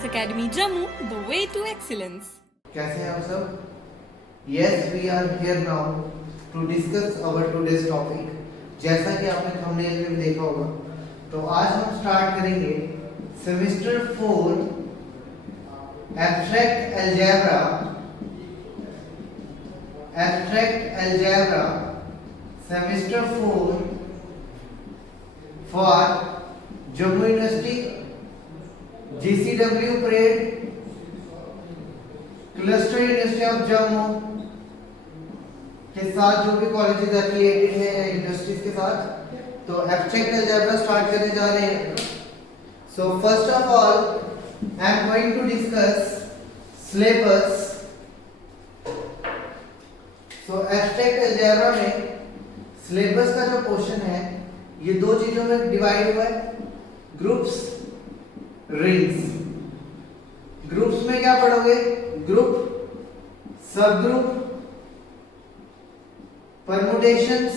Science Academy Jammu, the way to excellence. कैसे हैं आप सब? Yes, we are here now to discuss our today's topic. जैसा कि आपने थंबनेल में भी देखा होगा, तो आज हम स्टार्ट करेंगे semester 4 abstract algebra semester 4 for Jammu university, GCW parade, cluster university of Jammu के साथ जो भी कॉलेजेस एफिलिएटेड हैं या यूनिवर्सिटीज के साथ, तो एब्स्ट्रैक्ट अलजेब्रा स्टार्ट करने जा रहे हैं. So first of all I am going to discuss syllabus. So abstract algebra में सिलेबस का जो पोर्शन है ये दो चीजों में डिवाइड हुआ है, ग्रुप्स, रिंग्स. ग्रुप्स में क्या पढ़ोगे? Group, subgroup, permutations,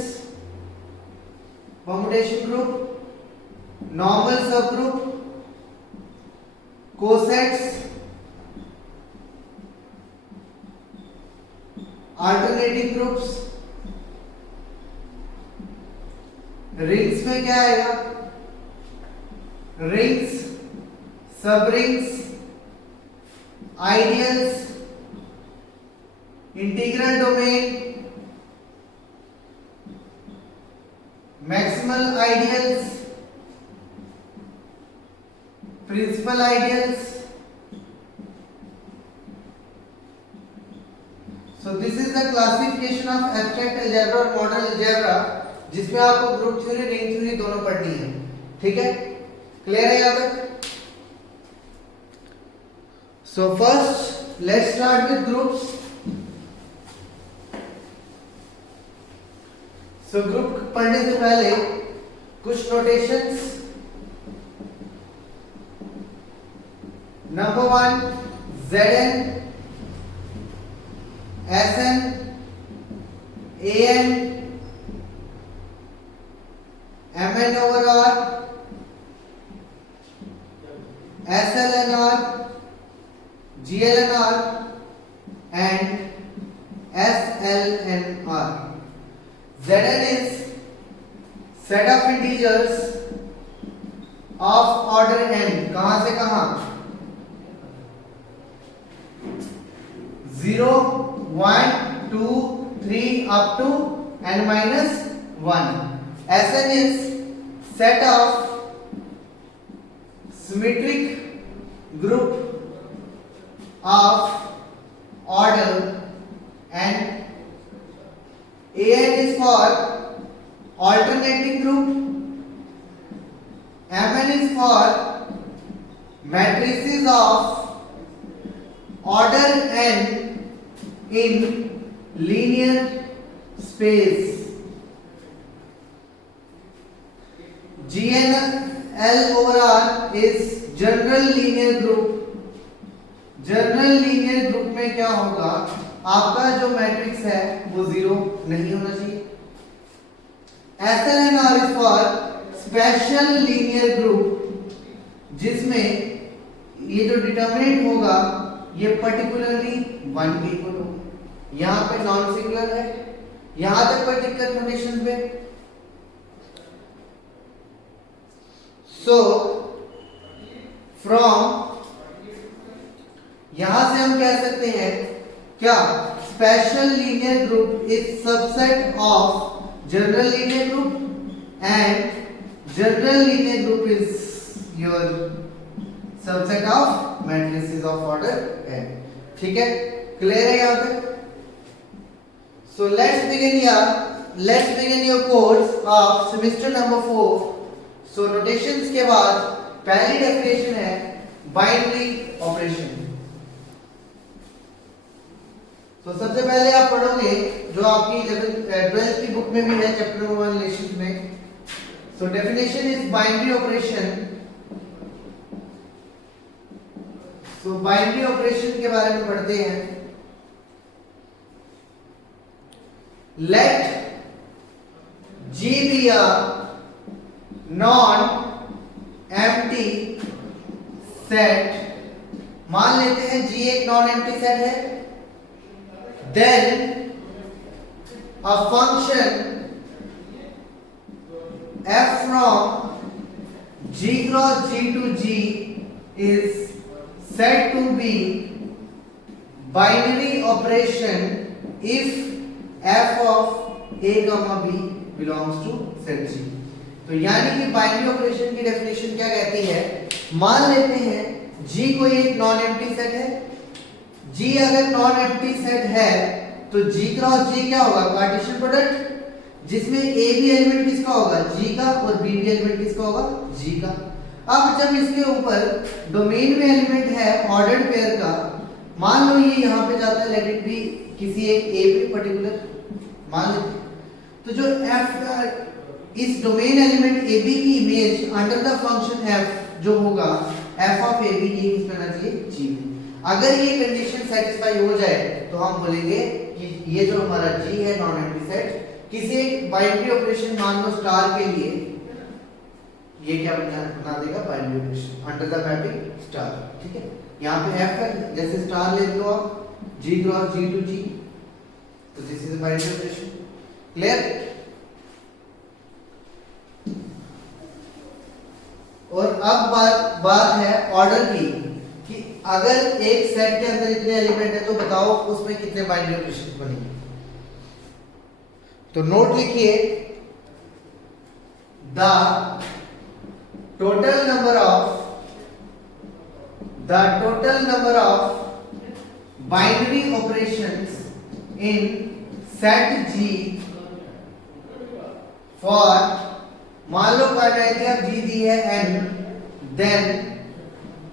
permutation group, normal subgroup, cosets, alternative groups. Rings में क्या आएगा? Rings, subrings, ideals, integral domain, maximal ideals, principal ideals. So this is the classification of abstract algebra और model algebra, जिसमें आपको group theory, ring theory दोनों पढ़नी है. ठीक है, क्लियर है यहाँ तक? So first let's start with groups. So group पढ़ने से पहले कुछ notations. Number 1 Zn, Sn, An, Mn over R, SLNR, GLNR and SLNR. Zn is set of integers of order n. कहां से कहां? 0, 1, 2, 3 up to n minus 1. Sn is set of symmetric group of order n. An is for alternating group. Mn is for matrices of order n in linear space. GNL over R is general linear group. General linear group में क्या होगा? आपका जो matrix है वो zero नहीं होना चाहिए. SLNR is for special linear group, जिसमें ये जो डिटरमिनेंट होगा ये पर्टिकुलरली 1 के इक्वल होगा. यहां पे नॉन सिंगुलर है. यहां तक कोई दिक्कत नोटेशन पे? सो फ्रॉम यहां से हम कह सकते हैं क्या? Special linear group is subset of general linear group and general linear group is your subset of matrices of order n. ठीक है, क्लियर है यहां तक? So let's begin your course of semester number 4. So notations के बाद पहली definition है binary operation. तो सबसे पहले आप पढ़ोगे जो आपकी 12th की बुक में भी है, चैप्टर नंबर 1 रिलेशंस में. So definition is binary operation. So binary operation के बारे में पढ़ते हैं. Let G be a non-empty set मान लेते हैं G एक नॉन एम्प्टी सेट है, then a function f from G cross G to G is said to be binary operation if f of a comma b belongs to set G। तो यानी कि binary operation की definition क्या कहती है, मान लेते हैं G कोई एक नॉन एम्प्टी सेट है, G अगर नॉन एम्प्टी सेट है तो G क्रॉस G क्या होगा, कार्टेशियन प्रोडक्ट, जिसमें A भी एलिमेंट किसका होगा, G का, और B भी एलिमेंट किसका होगा, G का। अब जब इसके ऊपर डोमेन में एलिमेंट है ऑर्डर्ड पेयर का, मान लो ये यहाँ पे जाता है, लेट इट बी किसी एक A पे पर्टिकुलर मान लेते हैं, तो जो F इस डोमेन एलिमेंट AB की image under the function F जो होगा F ऑफ AB ये किस में आना चाहिए, G में। अगर ये कंडीशन सेटिस्फाई हो जाए तो हम बोलेंगे कि ये जो हमारा G है नॉन एम्प्टी सेट, किसी एक बाइनरी ऑपरेशन मान लो स्टार के लिए, ये क्या बना देगा, binary operation under the mapping star. ठीक है, यहाँ पे F है, जैसे स्टार ले लो आप G cross G to G, तो this is binary operation. Clear? और अब बात है ऑर्डर की, कि अगर एक सेट के अंदर इतने एलिमेंट है तो बताओ उसमें कितने बाइनरी ऑपरेशन बनेंगे। तो नोट लिखिए, the total number of binary operations in set G for, मान लो क्वाड्रेटिक ऑफ G दी है n, then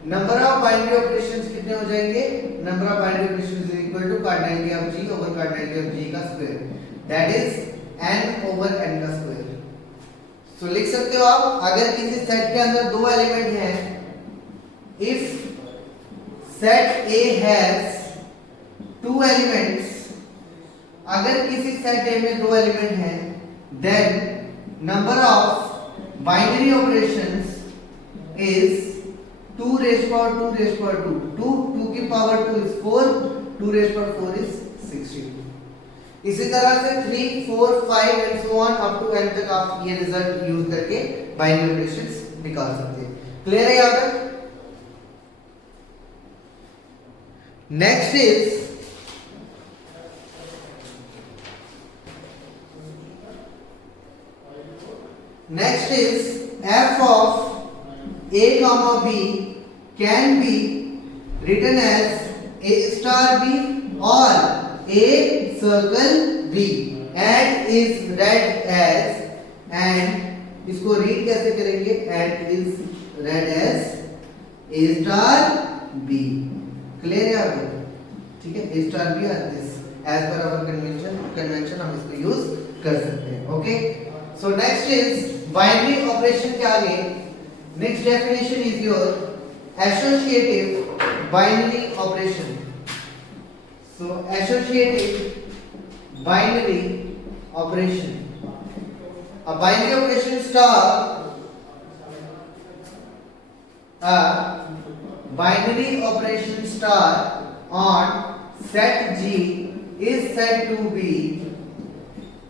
number of binary operations कितने हो जाएंगे, number of binary operations is equal to quadratic of G over quadratic of G का square, that is n over n का square. तो लिख सकते हो आप, अगर किसी सेट के अंदर दो एलिमेंट हैं, if set A has two elements, अगर किसी सेट A में दो एलिमेंट हैं, then number of binary operations is 2 raised power 2 raised power 2, 2 की power 2 is 4, 2 raised power 4 is 16। इसी तरह से 3, 4, 5 and so on up to n तक आप ये रिजल्ट यूज करके बाइनरी ऑपरेशंस निकाल सकते हैं। क्लियर है यहाँ तक? Next is f of a comma b can be written as a star b or a circle b and is read as, and इसको रीड कैसे करेंगे, and is read as a star b। Clear है आपको? ठीक है, a star b और this as per our convention हम इसको यूज कर सकते हैं। Okay, so next is binary operation के आगे next definition is your associative binary operation. So associative binary operation, a binary operation star, a binary operation star on set G is said to be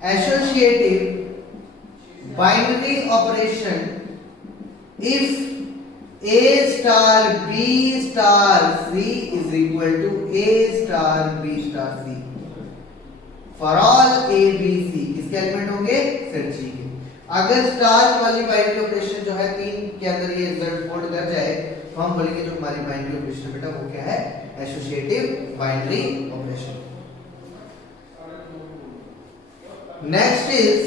associative binary operation if A star B star C is equal to A star B star C for all A B C। किसके element होंगे, set G के। अगर star वाली binary operation जो है 3 के अंदर ये रिजल्ट फोल्ड कर जाए तो हम बोलेंगे जो हमारी बाइनरी ऑपरेशन बेटा वो क्या है, associative binary operation. Next is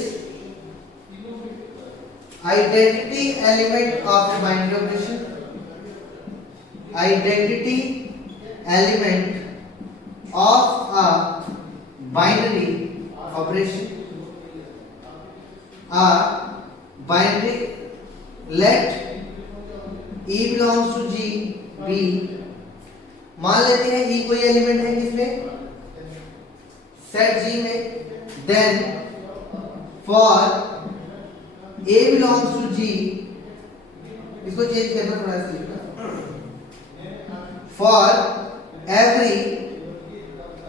identity element of the binary operation, identity element of a binary operation, a binary, let E belongs to G, B, मान लेते हैं E कोई एलिमेंट है किसमें, सेट G में, then for A belongs to G, इसको change करना थोड़ा सा, for every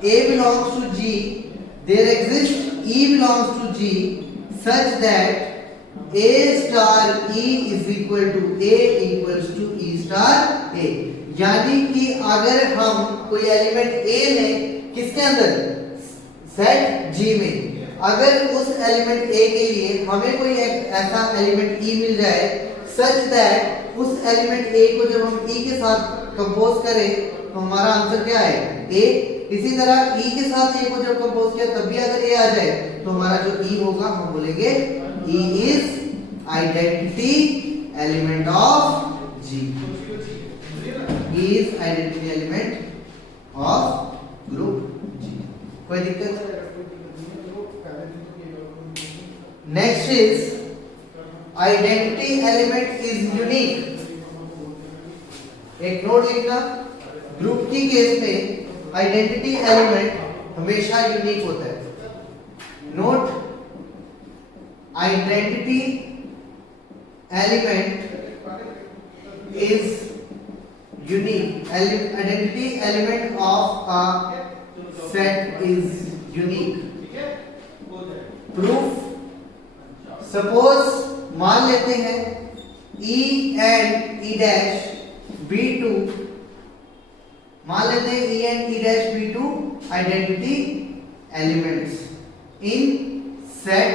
A belongs to G, there exists E belongs to G such that A star E is equal to A equals to E star A. यानी कि अगर हम कोई element A लें किसके अंदर, सेट G में, अगर उस एलिमेंट A के लिए हमें कोई एक ऐसा एलिमेंट E मिल जाए सच दैट उस एलिमेंट A को जब हम E के साथ कंपोज करें तो हमारा आंसर क्या है, A। इसी तरह E के साथ A को जब कंपोज किया तब भी अगर A आ जाए तो हमारा जो E होगा हम बोलेंगे E is identity element of G, E is identity element of group G। कोई दिक्कत? Next is identity element is unique। एक नोट लिखना, ग्रुप की केस में आइडेंटिटी एलिमेंट हमेशा यूनिक होता है। Note, identity element is unique, identity element of a set is unique. Proof, suppose मान लेते हैं E and E dash B2, मान लेते हैं E and E dash B2 identity elements in set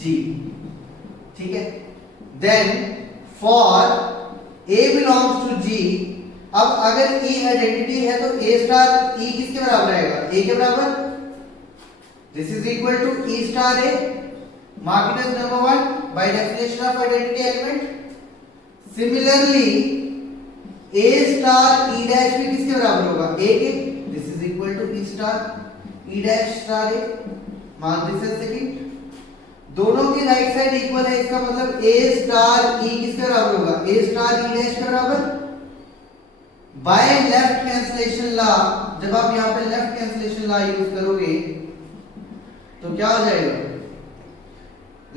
G, ठीक है। Then for A belongs to G, अब अगर E आइडेंटिटी है तो A स्टार E किसके बराबर आएगा, A के बराबर। This is equal to E star A, mark it as number 1 by definition of identity element। Similarly A star E dash भी किसके बराबर होगा, A के। this is equal to E star E dash star A, mark this as second। दोनों की right side equal है, इसका मतलब A स्टार E किसके बराबर होगा, A स्टार E dash के बराबर। बाय लेफ्ट कैंसलेशन लॉ, जब आप यहाँ पे लेफ्ट कैंसलेशन लॉ यूज करोगे तो क्या हो जाएगा,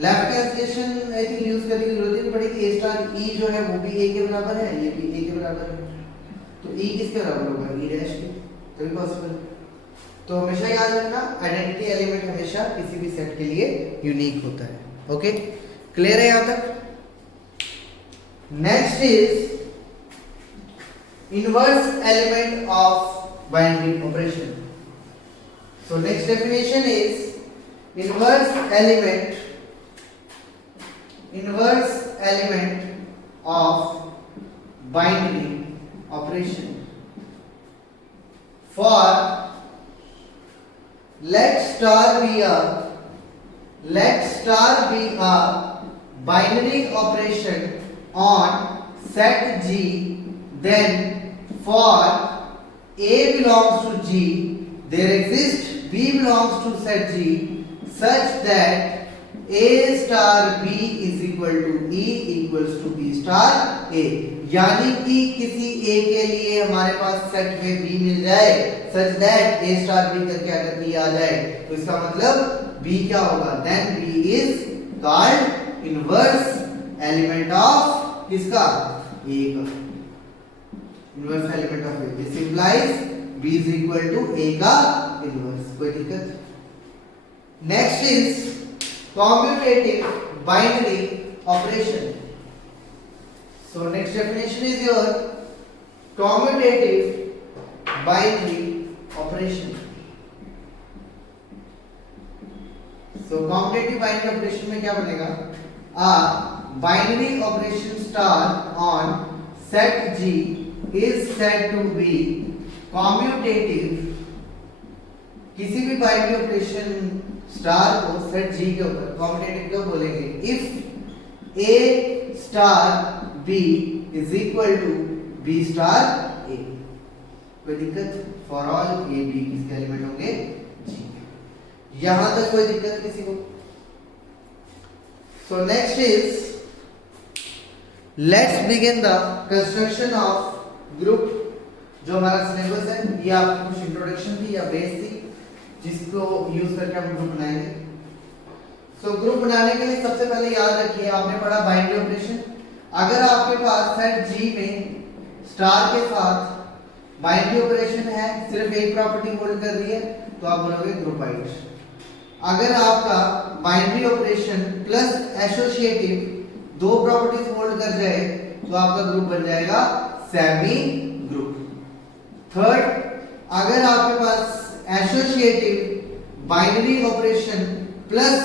left cancellation I think use करने की जरूरत ही नहीं पड़ेगी। A स्टार E जो है वो भी A के बराबर है, ये भी A के बराबर है, तो E किसके बराबर होगा, E डैश के, तभी पॉसिबल। तो हमेशा याद रखना आइडेंटिटी एलिमेंट हमेशा किसी भी सेट के लिए यूनिक होता है। ओके, क्लियर है यहां तक? Next is inverse element of binary operation. So next definition is inverse element of binary operation। For let star be a binary operation on set G, then for A belongs to G there exists B belongs to set G such that A star B is equal to E equals to B star A। यानी कि किसी A के लिए हमारे पास set में B मिल जाए such that A star B करके अगर B आ जाए तो इसका मतलब B क्या होगा, then B is called inverse element of किसका, A का, inverse element of A। This implies B is equal to A का inverse। कोई दिक्कत? Next is commutative binary operation। So next definition is your commutative binary operation। So commutative binary operation में क्या बनेगा, a binary operation star on set G is said to be commutative। किसी भी बाइनरी operation star को set G के ऊपर commutative क्यों बोलेंगे, if A star B is equal to B star A। कोई दिक्कत? फॉर ऑल A B किसके एलिमेंट होंगे, G। यहां तक कोई दिक्कत किसी को? So next is let's begin the construction of group. जो हमारा सिलेबस है ये आपको कुछ इंट्रोडक्शन थी या बेस थी जिसको यूज करके हम ग्रुप बनाएंगे। सो ग्रुप बनाने के लिए सबसे पहले याद रखिए आपने पढ़ा बाइनरी ऑपरेशन। अगर आपके पास सेट G में स्टार के साथ बाइनरी ऑपरेशन है, सिर्फ एक प्रॉपर्टी होल्ड कर रही है, तो आप बोलोगे ग्रुपाइड। अगर आपका बाइनरी ऑपरेशन प्लस एसोसिएटिव दो प्रॉपर्टीज होल्ड कर जाए तो आपका ग्रुप बन जाएगा सेमी ग्रुप। थर्ड, अगर आपके पास associative binary operation plus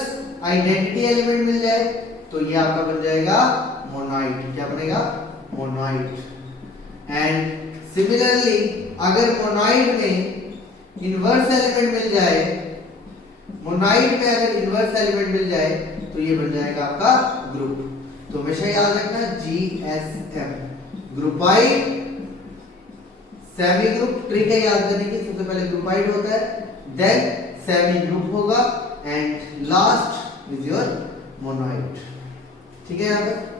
identity element मिल जाए तो ये आपका बन जाएगा मोनोइड। क्या बनेगा? मोनोइड। एंड सिमिलरली अगर मोनोइड में इनवर्स एलिमेंट मिल जाए, मोनोइड में अगर इनवर्स एलिमेंट मिल जाए तो ये बन जाएगा आपका ग्रुप। तो हमेशा याद रखना GSM, ग्रुपाइड, सेमी ग्रुप। ट्रिक है याद करने की, सबसे पहले ग्रुपाइड होता है, देन सेमी ग्रुप होगा, and last is your monoid. ठीक है? यहां पर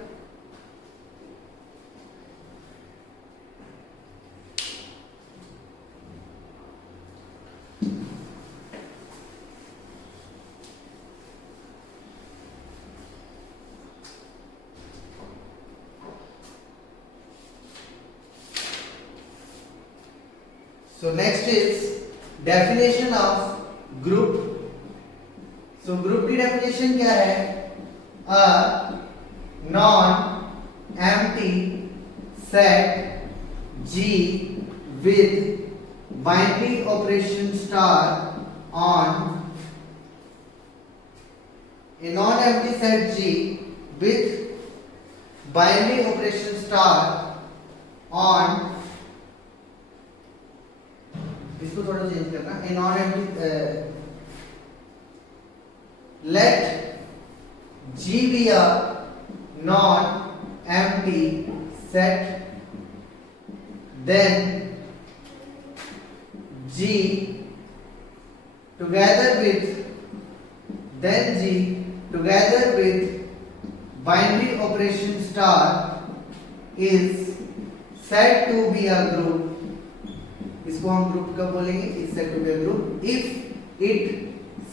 so next is definition of group. so group की definition क्या है? a non empty set G with binary operation star on a non empty set G with binary operation star on, इसको थोड़ा change करना, a non empty, let G be a non empty set, then G together with binary operation star is said to be a group. इसको हम group कब बोलेंगे? Is said to be a group if it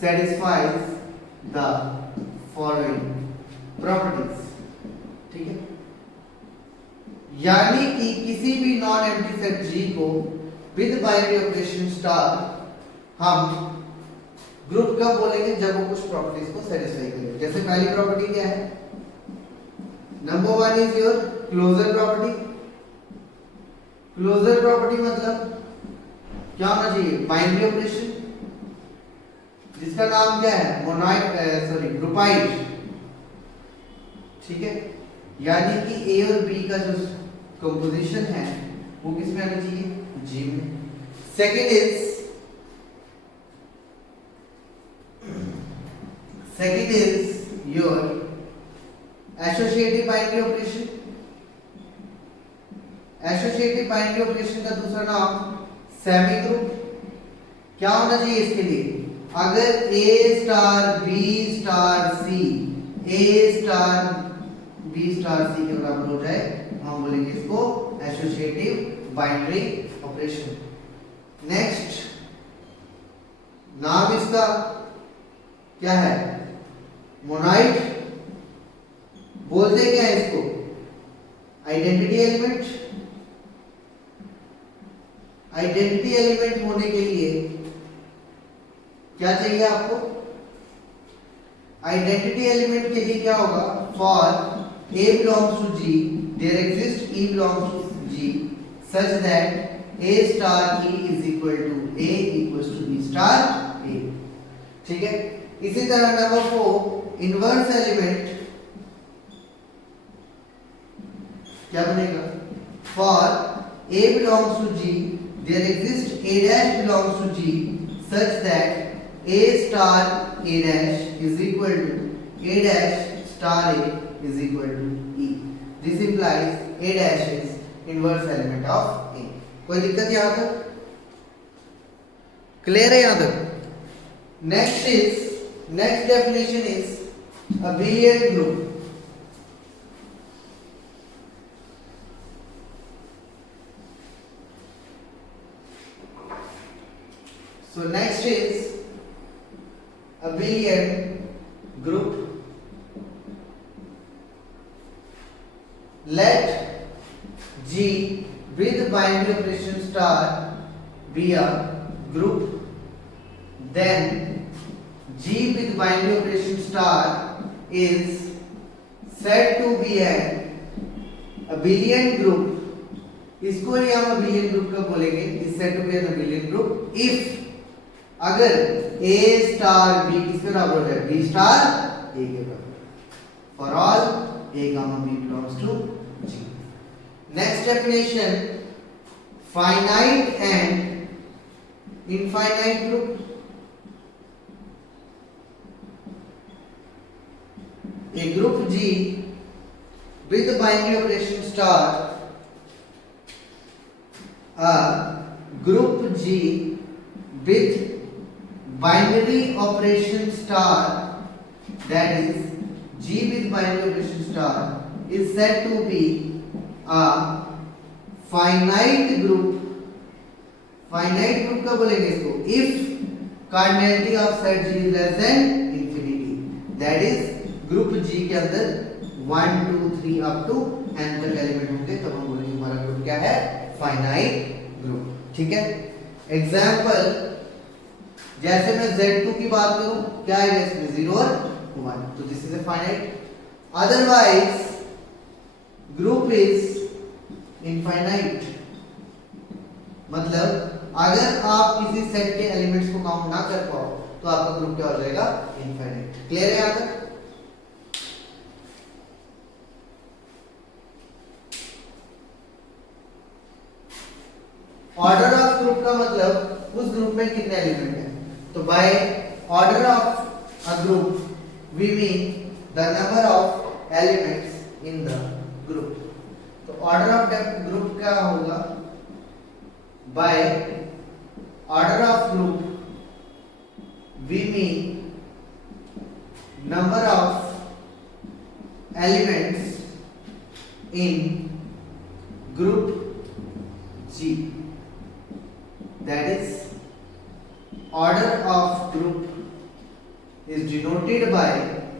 satisfies the following properties. ठीक है? यानी कि किसी भी नॉन एम्प्टी सेट G को विद बाइनरी ऑपरेशन स्टार हम ग्रुप कब बोलेंगे? जब वो कुछ प्रॉपर्टीज को सेटिस्फाई करे। जैसे पहली प्रॉपर्टी क्या है? Number one is your closure property. Closure property मतलब क्या होना चाहिए? बाइनरी ऑपरेशन, जिसका नाम क्या है? मोनोइड, ग्रुपाइड। ठीक है? यानी कि A और B का जो कंपोजिशन है वो किस में आना चाहिए? G में। Second is your associative binary operation. Associative binary operation का दूसरा नाम सेमी ग्रुप। क्या होना चाहिए इसके लिए? अगर A star B star C, A star B star C के बराबर हो जाए हम बोलेंगे इसको एसोसिएटिव बाइनरी ऑपरेशन। नेक्स्ट, नाम इसका क्या है? मोनोइड। बोलते क्या है इसको? Identity element. आइडेंटिटी एलिमेंट होने के लिए क्या चाहिए आपको? आइडेंटिटी एलिमेंट के लिए क्या होगा? For A belongs to G, there exists E belongs to G such that A star E is equal to A equals to B star A. ठीक है? इसी तरह नंबर 4, इनवर्स एलिमेंट क्या बनेगा? For A belongs to G, there exists A dash belongs to G such that A star A dash is equal to A dash star A is equal to E. This implies A dash is inverse element of A. कोई दिक्कत यहाँ तक? Clear है यहाँ तक? Next definition is a billiard group. So next is a billiard group. Let G with binary operation star be a group, then G with binary operation star is said to be an abelian group. इसको ही हम abelian group का बोलेंगे, is said to be an abelian group if अगर A star B किसके बराबर हो जाए, B star A के बराबर, for all A comma B belongs to G. Next definition, finite and infinite group. A group G with the binary operation star, a group G with binary operation star, that is G with binary operation star, is said to be a finite group. Finite group का बोलेंगे इसको if cardinality of set G is less than infinity, that is group G के अंदर 1 2 3 up to n तक element होंगे, तब हम बोलेंगे हमारा ग्रुप क्या है, फाइनाइट ग्रुप. ठीक है. एग्जांपल, जैसे मैं Z2 की बात करूं, क्या है इसमें 0 और 1, तो this is a finite. Otherwise group is infinite. मतलब अगर आप किसी सेट के एलिमेंट्स को काउंट ना कर पाओ तो आपका ग्रुप क्या हो जाएगा, इनफाइनाइट. क्लियर है यहां तक? ऑर्डर ऑफ ग्रुप का मतलब उस ग्रुप में कितने एलिमेंट हैं. तो by order of a group we mean the number of elements in the group. तो ऑर्डर ऑफ ग्रुप क्या होगा, by order of group we mean number of elements in group G. That is, order of group is denoted by,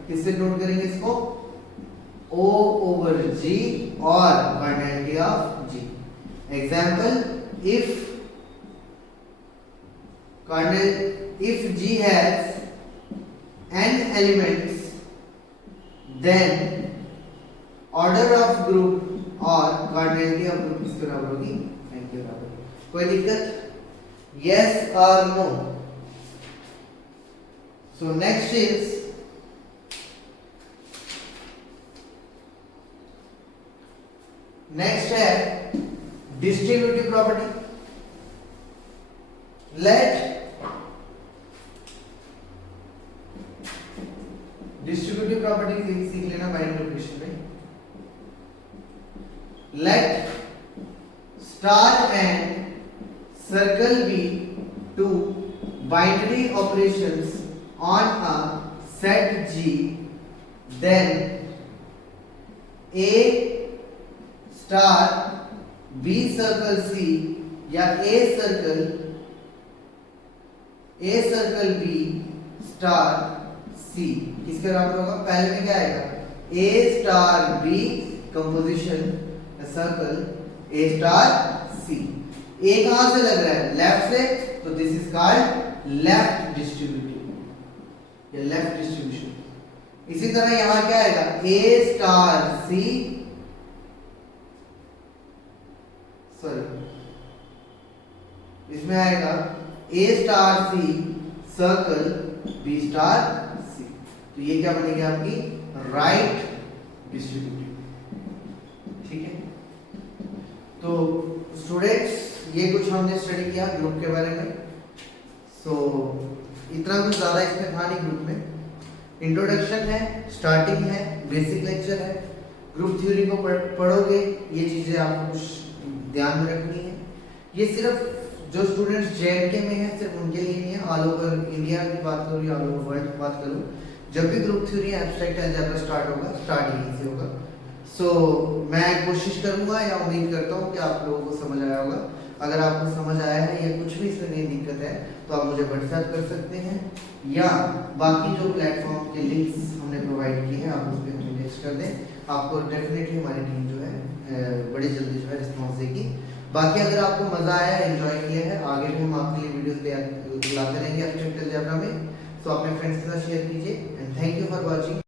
किससे note करेंगे इसको, O over G और cardinality of G. Example, if G has n elements, then order of group और cardinality of group किसके बराबर होगी, n के बराबर. कोई दिक्कत? Yes or no? So next is है distributive property. Let distributive property सीख लेना बाइनरी ऑपरेशन में. Let star and circle be two binary operations on a set G, then A star B circle C या A circle B star C किसके बराबर होगा. पहले में क्या आएगा, A star B composition circle A star C. A कहां से लग रहा है, लेफ्ट से, तो this is called left distributive या लेफ्ट डिस्ट्रीब्यूशन. इसी तरह यहां क्या आएगा, A स्टार C, सॉरी इसमें आएगा A star C circle B star C. तो ये क्या बनेगी आपकी राइट डिस्ट्रीब्यूटिव. ठीक है. तो स्टूडेंट्स, ये कुछ हमने स्टडी किया ग्रुप के बारे में. सो इतना कुछ ज़्यादा इसमें था नहीं. ग्रुप में इंट्रोडक्शन है, स्टार्टिंग है, बेसिक लेक्चर है. ग्रुप थ्योरी को पढ़ोगे, ये चीज़ें आपको कुछ ध्यान में रखनी है. ये सिर्फ जो स्टूडेंट्स JNK में हैं सिर्फ उनके लिए नहीं है, ऑल ओवर इंडिया की बात करूँ या ऑल ओवर वर्ल्ड की बात करूँ, जब भी group theory abstract algebra start होगा, स्टार्ट यहीं से होगा. सो मैं कोशिश करूंगा या उम्मीद करता हूँ कि आप लोगों को समझ आया होगा. अगर आपको समझ आया है या कुछ भी इसमें नई दिक्कत है तो आप मुझे व्हाट्सएप कर सकते हैं, या बाकी जो प्लेटफॉर्म के लिंक्स हमने प्रोवाइड किए हैं आप उस पर हमें टेक्स्ट कर दें. आपको डेफिनेटली हमारी टीम जो है बड़ी जल्दी जो है रिस्पॉन्स देगी. बाकी अगर आपको मजा आया, एंजॉय किया है, आगे भी हम आपके लिए वीडियोस लाते रहेंगे एक्सटेंड अलजेब्रा में। तो अपने फ्रेंड्स के साथ शेयर कीजिए and thank you for watching.